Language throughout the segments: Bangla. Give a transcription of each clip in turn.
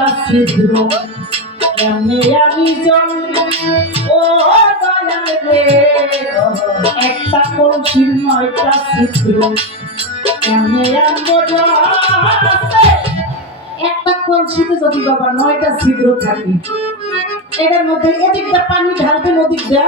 নয়টা ছিদ্র কেমনে আমি জল ও দয়াল রে একটা কলসির নয়টা ছিদ্র কেমনে আনবো জল একটা কলসিতে যদি বাবা নয়টা ছিদ্র থাকে এটার মধ্যে এদিকটা পানি ঢালবেন ওদিকটা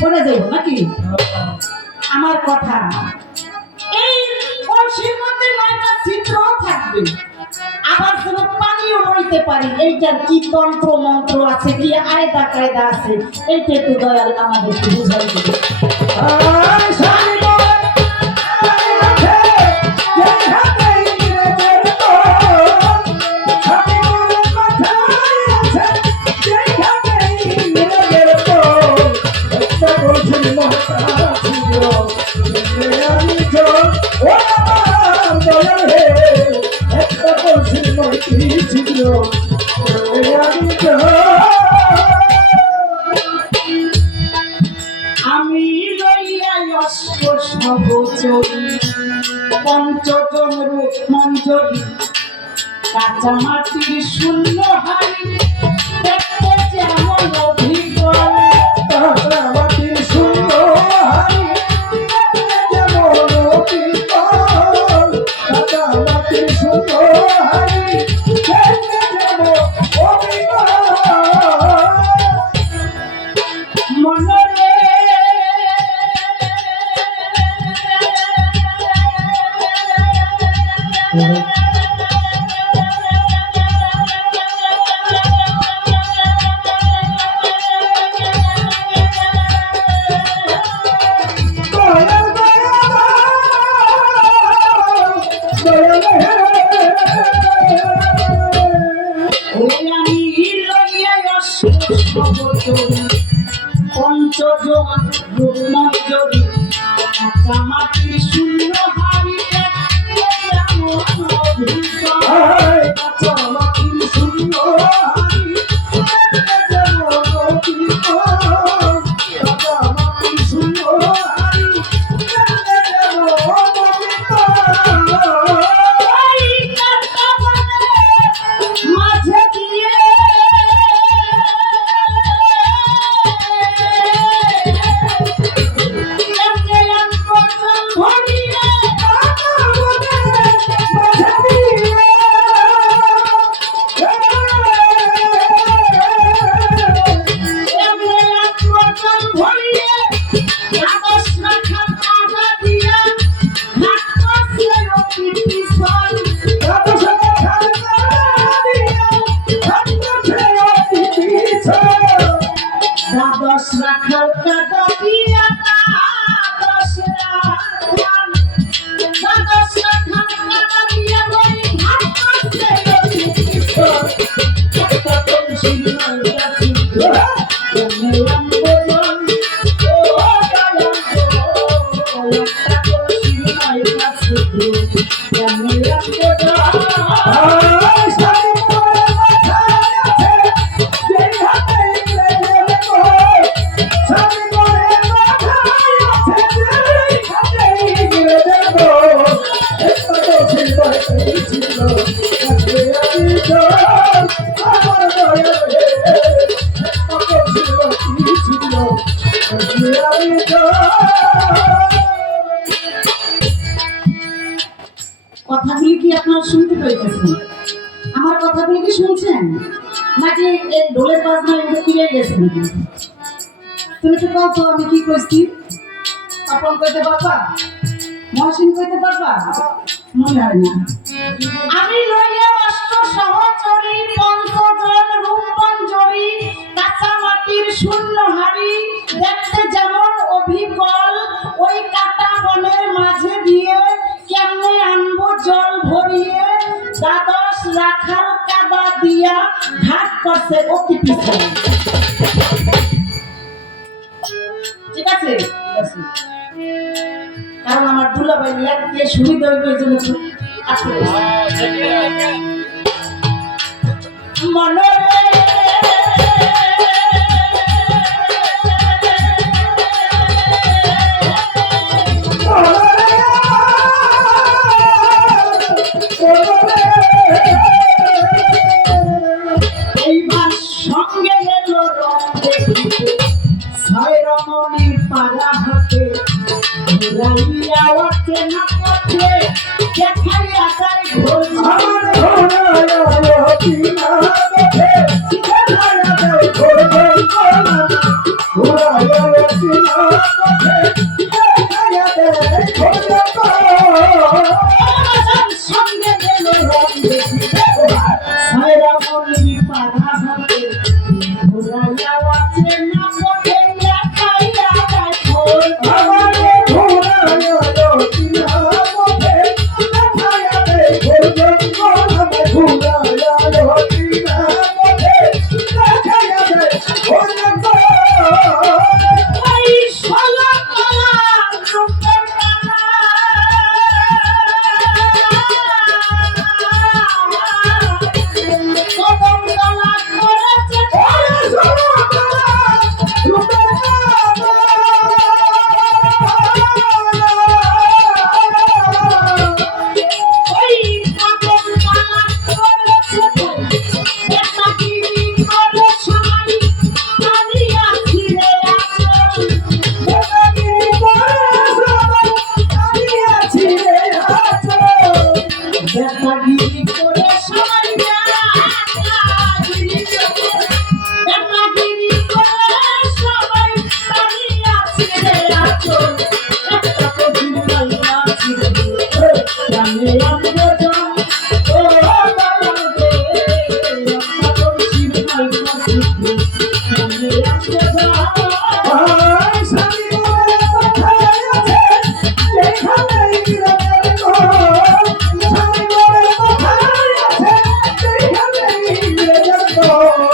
পড়ে যাইব নাকি আমার কথা এই কলসির মধ্যে নয়টা ছিদ্র থাকবে আবার যেন পানিও রইতে পারি এইটার কি তন্ত্র মন্ত্র আছে কি আয়দা কায়দা আছে এইটা একটু দয়াল আমাদেরকে বুঝাই দেবে আমি লইয়া সহচরী পঞ্চজন রূপ মঞ্জরী কাঁচা মাটির শূন্য হাড়ি দেখতে যেমন অভিজ্ঞ কাঁচা মাটির শূন্য হাড়ি দেখতে যেমন অভিজ্ঞ কাঁচা মাটির শূন্য হাড়ি দেখতে যেমন অভিজ্ঞ মনরে পঞ্চজন রূপমঞ্জরী কাঁচা মাটির শূন্য হাড়ি কাঁচা মাটির শূন্য হাড়ি কাঁচা মাটির শূন্য হাড়ি মাঝে দিয়ে দ্বাদশ রাখাল কাদা দিয়া দ্বাদশ রাখাল কাদা দিয়া বলি ভাত করছে কথাগুলি কি আপনারা শুনতে পাইতেছেন? আমার কথাগুলি কি শুনছেন নাকি এই ঢোলের বাজনা এগুলো ফিরে গেছেন? তুমি তো কত আমি কি করছি আপন কইতে পারবা মহসিন কইতে পারবা মনে হয় না। আমি লইয়া অষ্ট সহচরী পঞ্চজন রূপমঞ্জরী কাঁচা মাটির শূন্য হাড়ি দেখতে যেমন অভিকল ওই কাটা বনের মাঝে দিয়ে কেমনে আনবো জল ভরিয়ে দ্বাদশ রাখাল কাদা দিয়া ঘাট করছে অতি পিছনে। ঠিক আছে কারণ আমার দুলাভাই লেখ দিয়ে সুবিধা হইবে এই জন্য মনে নদী পারা হতে ঘুরাইয়া ওঠে না পথে দেখাইয়া যায় ঘোর আমার ঘোড়ায় চিনা পথে দেখাইয়া যায় ঘোর ঘোড়ায় চিনা পথে দেখাইয়া যায় ঘোর সঙ্গে গেল রং দেখিতে সায়রা নদী পারা হতে ঘুরাইয়া ওঠে না পথে দেখাইয়া যায় ঘোর আমার ঘোড়ায় চিনা পথে দেখাইয়া যায় ঘোর আমার ঘোড়ায় চিনা পথে দেখাইয়া যায় ঘোর ওই সোলা কলা রূপের কানা কদম কলা করেছে ওই কদম কলা করেছে একটা গিরি করে সবাই কানিয়া ছিঁড়ে আছে বেটাগিরি করে সবাই বেটাগিরি করে সবাই কানিয়া ছিঁড়ে আছে একটা তো জিন্দাইয়া ছিঁড়ে জানে আমরা জান ও বাবাতে একটা তো জিন্দাইয়া ছিঁড়ে জানে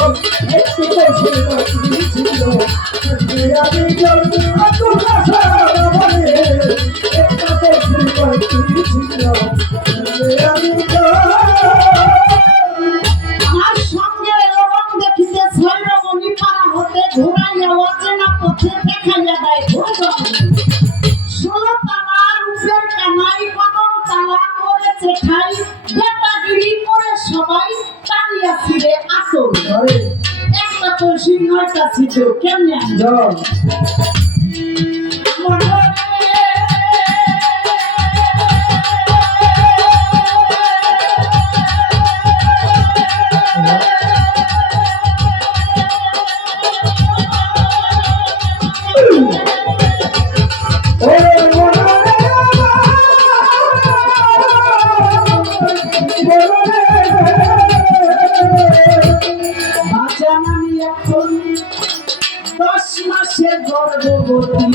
আমরা জান আমার সঙ্গে রং দেখিতে ছয়রমণি পাড়া হতে ঘুরাইয়া অচেনা পথে দেখাইয়া দেয় ভোজন 16 তালা রূপের কানাই কদম তালা করেছে ঠাই বেটাগিরি করে সবাই টানিয়া ছিঁড়ে আসল ধরে একটা কলসি 9টা ছিঁড়ে কেমনে জল বাঁচা নামি এখন 10 মাসের গর্ভবতী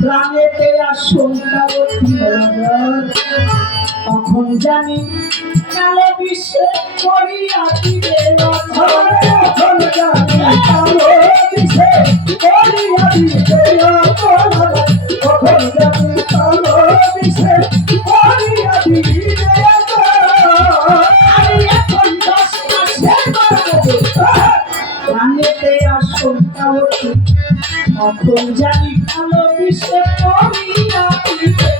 প্রাণেতে আশঙ্কাবতী তখন জানি কালে বিশ্বে করিয়া দিবে আমি এখন 10 মাসের গর্ভবতী প্রাণেতে আশঙ্কাবতী তখন জানি কালে বিশ্বে করিয়া দিবে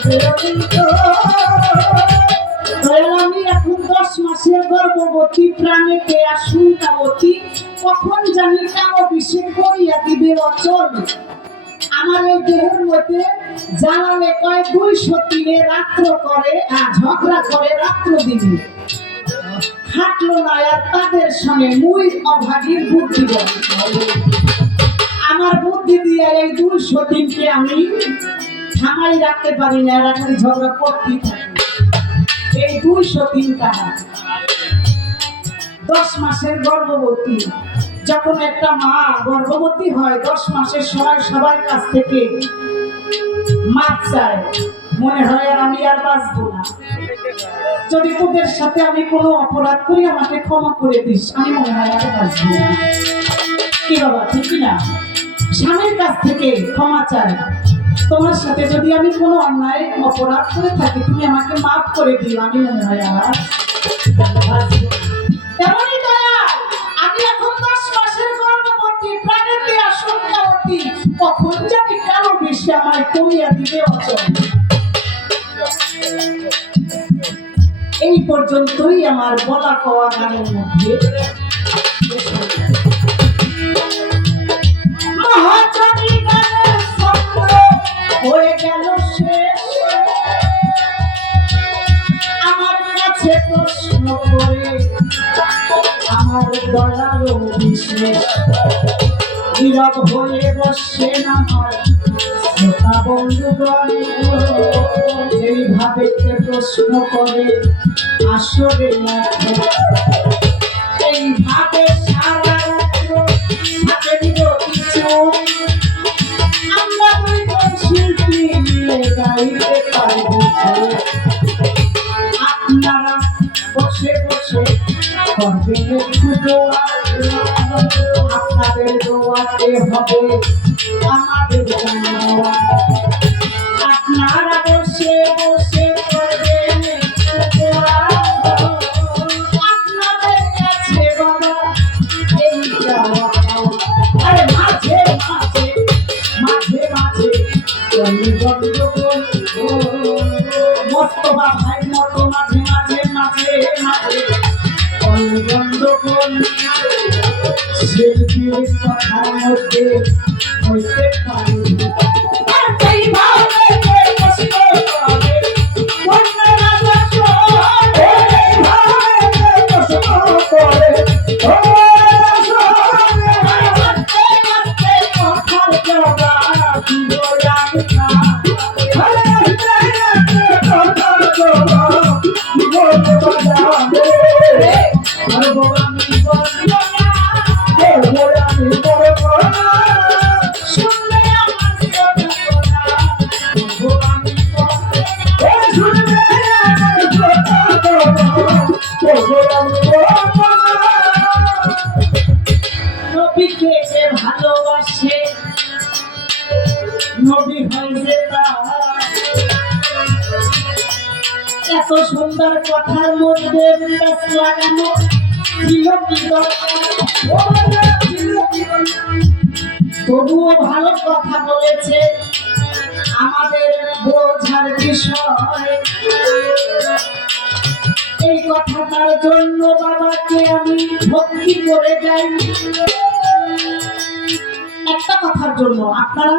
একটা দয়াল আমি এখন 10 মাসের গর্ভবতী প্রাণীকে আশঙ্কাবতী কখন জানি কালো বিষে করিয়া দিবে অচল আমার এই দেহের মধ্যে জ্বালালে কয় 203 রাত্র করে ঝগড়া করে রাত্র দিনে খাটলো না আর তাদের সঙ্গে মুই অভাগীর বুদ্ধি বলে আমার বুদ্ধি দিয়ে এই 203কে আমি থামাই রাখতে পারি না আর খালি ঝগড়া করতেই থাকি এই 203 টাকা 10 মাসের গর্ভবতী যখন একটা মা গর্ভবতী হয় 10 মাসের সময় সবার কাছ থেকে মাপ চায় মনে হয় আর আমি আর বাঁচবো না যদি তোদের সাথে আমি কোনো অপরাধ করি আমাকে ক্ষমা করে দিস আমি মনে হয় আর বাঁচবো না কি বাবা ঠিক না স্বামীর কাছ থেকে ক্ষমা চায় তোমার সাথে যদি আমি কোনো অন্যায় অপরাধ করে থাকি তুমি আমাকে মাফ করে দিও আমি মনে হয় আর বাঁচবো না তেমনই দয়াল আমি এখন 10 মাসের গর্ভবতী প্রাণীতে আশঙ্কাবতী কখন জানি কালো বেশি আমায় করিয়া দিবে অচল এই পর্যন্তই আমার বলা কওয়া গানের মধ্যে মহাজনী গানের ছন্দ হয়ে গেল শেষ আমার কাছে প্রশ্ন করে আমার দয়ালু বিশেষ নীরব হয়ে বসেন আমার শ্রোতা বন্ধুগণ এইভাবে প্রশ্ন করে আসলে এইভাবে সারা রাত্র হাতে নিল কিছু আমরা দুইজন শিল্পী মিলে গাইতে পারব আপনারা বসে বসে করবেন একটু দোয়া আপনাদের দোয়াতে হবে আমাদের ধন্যবাদ আপনারা বসে বসে করবেন একটু দোয়া আপনাদের কাছে বাবা এই যাওয়া আরে মাঝে মাঝে মাঝে মাঝে গন্ডগোল মোস্তফা ভাই মতো মাঝে মাঝে মাঝে মাঝে গন্ডগোল শিল্পীর কথার মধ্যে হইতে পারে নবীকে যে ভালোবাসে নবী হয় যে এত সুন্দর কথার মধ্যে লাগানো ছিল কি তবুও ভালো কথা বলেছে আমাদের বোঝার বিষয় এই কথাটার জন্য বাবাকে আমি ভক্তি করে যাই একটা কথার জন্য আপনারা